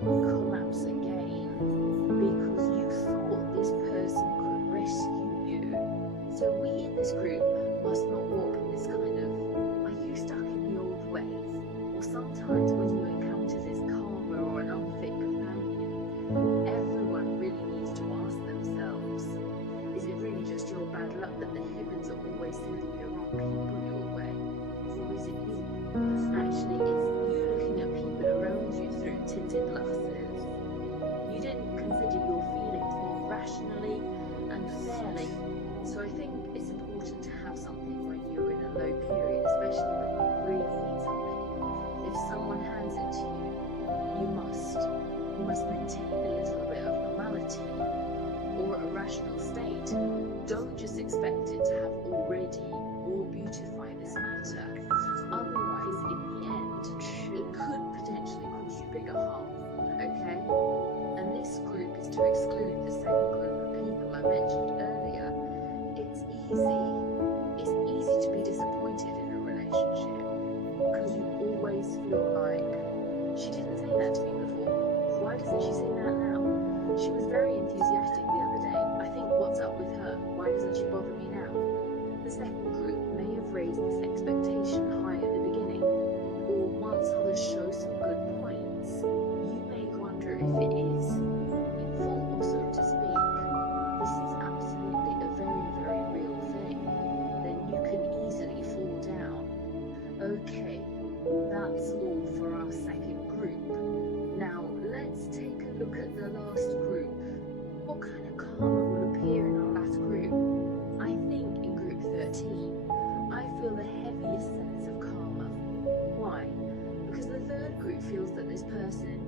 collapse again because you thought this person could rescue you. So we in this group must not walk in this kind of, are you stuck in the old ways? Or sometimes when you encounter this karma or an unfit companion, everyone really needs to ask themselves, is it really just your bad luck that the heavens are always sending the wrong people your way? Or is it you? Actually, it's you looking at people around you through tinted glasses. You didn't consider your feelings more rationally and fairly. So I think it's important to have something when you're in a low period, especially when you really need something. If someone hands it to you, you must maintain a little bit of normality or a rational state. Don't just expect it to have already or beautify this matter. Otherwise, in the end, it could potentially cause you bigger harm. Okay? And this group is to exclude the second group of people I mentioned earlier. It's easy to be disappointed in a relationship because you always feel like, she didn't say that to me before. Why doesn't she say that now? She was very enthusiastic the other day. I think what's up with her? Why doesn't she bother me now? The second group may have raised this expectation high at the beginning, or once others show some good points, you may wonder if it is in full, so to speak. This is absolutely a very, very real thing. Then you can easily fall down. Okay, that's all for our second group. Now let's take a look at the last group. What kind of karma will appear in our last group? I think in group 13, I feel the heaviest sense of karma. Why? Because the third group feels that this person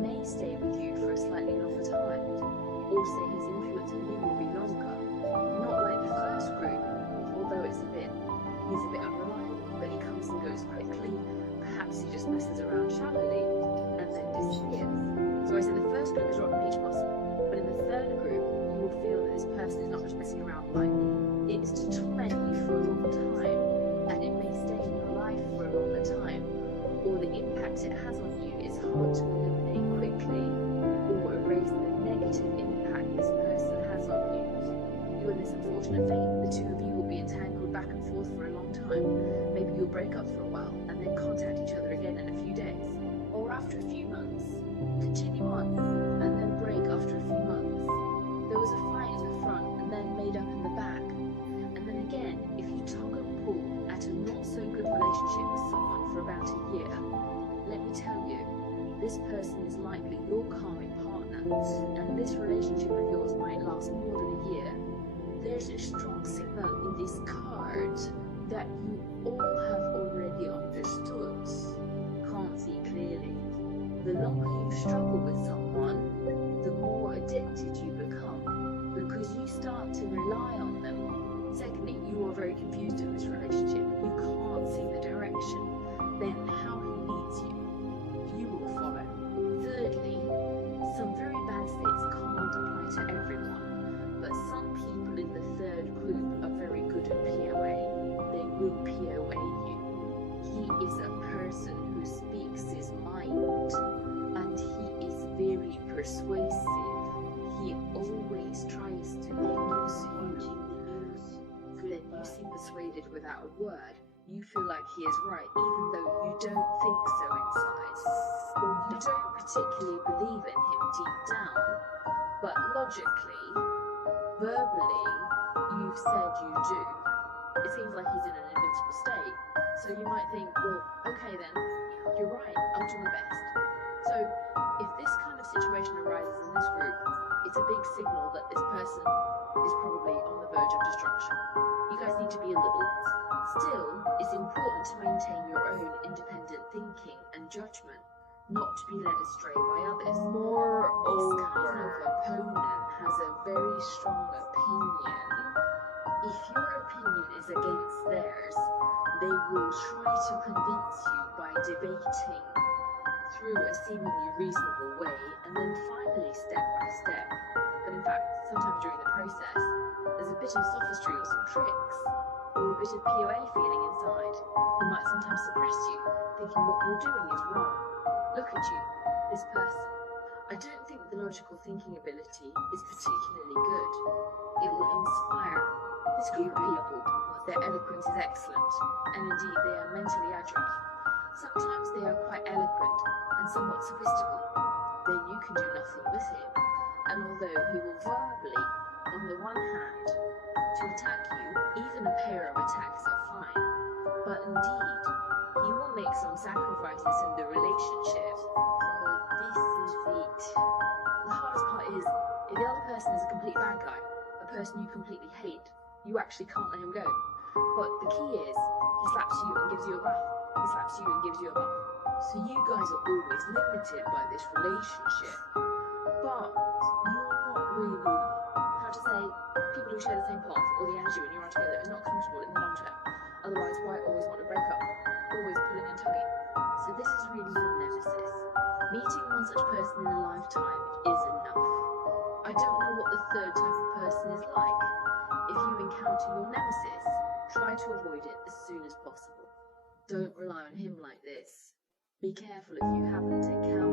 may stay with you for a slightly longer time, or say his influence on you will be longer. Not like the first group, although he's a bit unreliable, but he comes and goes quickly. Perhaps he just messes around shallowly and then disappears. So I said the first group is rotten peach blossom, but in the third group, you will feel that this person is not just messing around lightly. It's to torment you for a long time, and it may stay in your life for a longer time, or the impact it has on you is hard to eliminate quickly, or erase the negative impact this person has on you. You and this unfortunate fate, the two of you will be entangled back and forth for a long time. Maybe you'll break up for a while, and then contact each other again in a few days, or after a few months. Continue on, and then break after a few months. There was a fight in the front, and then made up in the back. And then again, if you tug and pull at a not so good relationship with someone for about a year, let me tell you, this person is likely your karmic partner, and this relationship of yours might last more than a year. There's a strong signal in this card that you all have already understood. Can't see clearly. The longer you struggle with someone, the more addicted you become, because you start to rely on them. Secondly, you are very confused in this relationship. You can't see the direction. Then how he leads you, you will follow. Thirdly, some very bad states can't apply to everyone, but some people in the third group are very good at POA. They will POA you. He is a person who speaks his mind, and he is very persuasive. He always tries to convince you. Then you seem persuaded without a word. You feel like he is right, even though you don't think so inside. Well, you don't particularly believe in him deep down, but logically, verbally, you've said you do. It seems like he's in an invincible state. So you might think, well, okay then, you're right, I'll do my best. So if this kind of situation arises in this group, it's a big signal that this person is probably on the verge of destruction. You guys need to be a little. Still, it's important to maintain your own independent thinking and judgment, not to be led astray by others. This kind of opponent has a very strong opinion. If your opinion is against theirs, they will try to convince you by debating through a seemingly reasonable way, and then finally step by step. But in fact, sometimes during the process, there's a bit of sophistry or some tricks, or a bit of POA feeling inside, who might sometimes suppress you, thinking what you're doing is wrong. Look at you, this person. I don't think the logical thinking ability is particularly good. It will inspire. This group of people, their eloquence is excellent, and indeed they are mentally agile. Sometimes they are quite eloquent and somewhat sophistical. Then you can do nothing with him, and although he will verbally, on the one hand, to attack you, even a pair of attacks are fine, but indeed, he will make some sacrifices in the relationship. This is it. The hardest part is, if the other person is a complete bad guy, a person you completely hate, you actually can't let him go. But the key is, he slaps you and gives you a bath. He slaps you and gives you a bath. So you guys are always limited by this relationship. But you're not really, how to say, people who share the same path or the energy when you're all together is not comfortable in the long term. Otherwise, why always want to break up? Always pulling and tugging. So this is really your nemesis. Meeting one such person in a lifetime is enough. I don't know what the third type of person is like. If you encounter your nemesis, try to avoid it as soon as possible. Don't rely on him like this. Be careful if you haven't encountered